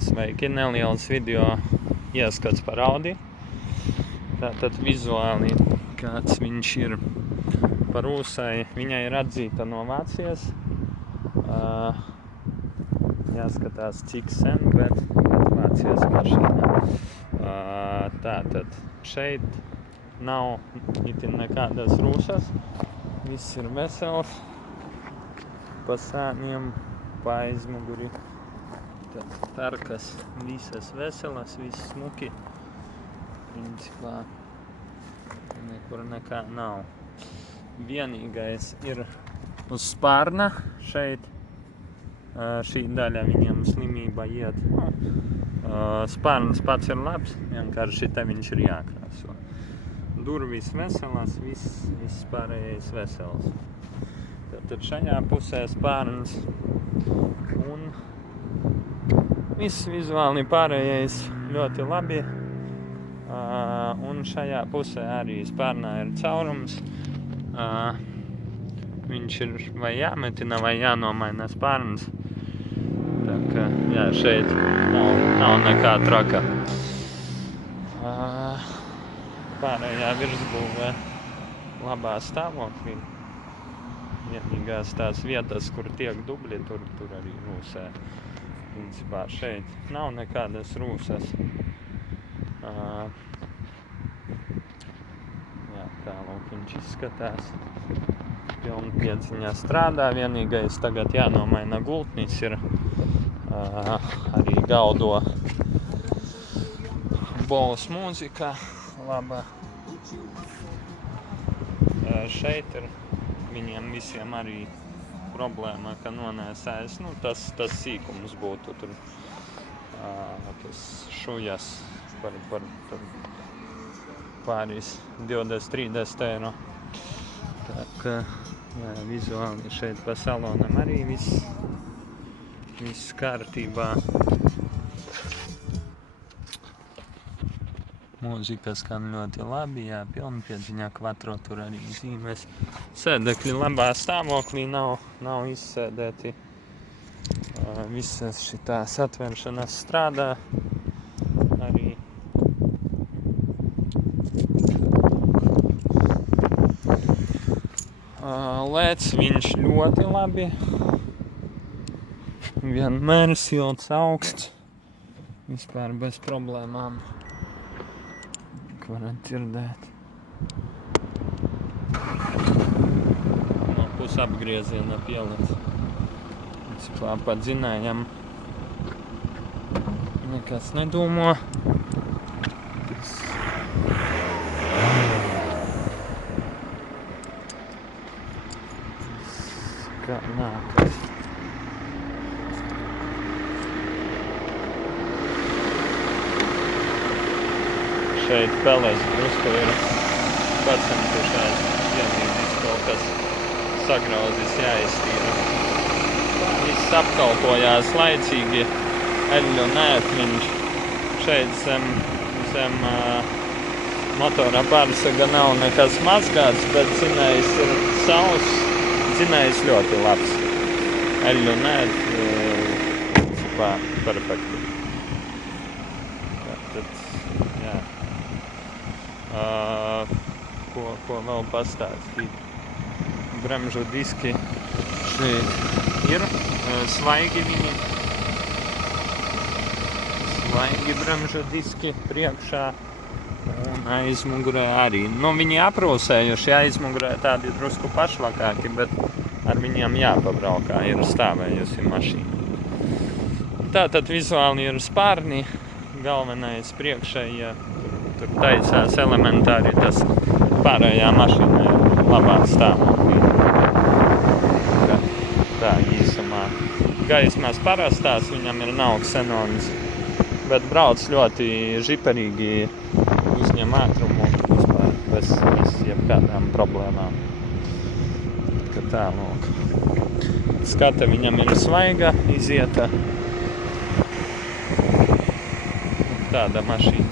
Sveiki, neliels video ieskats par Audi. Tātad vizuāli kāds viņš ir par ūsai. Viņai ir atzīta no Vācijas. Jāskatās cik sen, bet Vācijas mašīna. Tātad šeit nav itin nekādas rūsas. Viss ir vesels. Pa sāniem, pa aizmuguri. Tarkas visas veselas, viss smuki. Principā nekur nekā nav. Vienīgais ir uz spārna šeit. Šī daļa viņam slimība iet. Spārns pats ir labs, vienkārši te viņš ir jākrāso. Durvis veselas, viss pārējais vesels. Tad šajā pusē spārns un viss vizuāli pārējais ļoti labi. Un šajā pusē arī spārnā ir caurums. Viņš ir vai jāmetina, vai jānomaina spārns. Tā kā, jā, šeit nav nekā traka. Pārējā virsbūve labā stāvoklī. Vienīgās tās vietas, kur tiek dubļi, tur arī rūsē. Principā šeit nav nekādas rūsas. Jā, tālāk viņš izskatās. Pilnpieciņā strādā. Vienīgais tagad jānomaina gultnis ir arī gaudo Bose mūzika laba. Šeit ir viņiem visiem arī problēma, ka nonēsājas, tas sīkums būtu tur, tas šujas par pāris 20-30 eiro. Tā kā, jā, vizuāli šeit pa salonam arī viss kārtībā. Mūzika skan ļoti labi, jā, pilnpiedziņā Quattro tur arī zīmes. Sēdekļi labā stāvoklī nav izsēdēti. Visas šitās atvēršanas strādā arī. Lēts viņš ļoti labi. Vienmēr silts, augsts. Vispār bez problēmām. Varat dzirdēt. No pusapgrieziena pielēc. Principā pa dzinējam nekas nedomā. Kā nākas. Šeit peles drusku ir pacentušās, vienīgais kaut kas sagrauzis jāiztīra. Viss apkalpojās laicīgi, eļļu neatmiņš. Šeit zem motora pārsaga nav nekas mazgāts, bet dzinējs ir sauss, dzinējs ļoti labs. Eļļu neat, principā, perfekti. Tad, jā. Ko vēl pastāstīt? Bremžu diski šeit ir, svaigi viņi. Svaigi bremžu diski priekšā un aizmugurē arī. Viņi aprūsējuši, aizmugurē tādi drusku pašvakāki, bet ar viņiem jāpabraukā, ir stāvējusi mašīna. Tātad vizuāli ir spārni, galvenais priekšējie. Tur taisās elementāri, tas pārējā mašīnā ir labā stāvoklī. Tā īsumā. Gaismās parastās, viņam ir nav ksenons, bet brauc ļoti žiperīgi, uzņem ātrumu vispār bez jebkādām problēmām. Ka tā, lūk. Skata viņam ir svaiga, izieta. Tāda mašīna.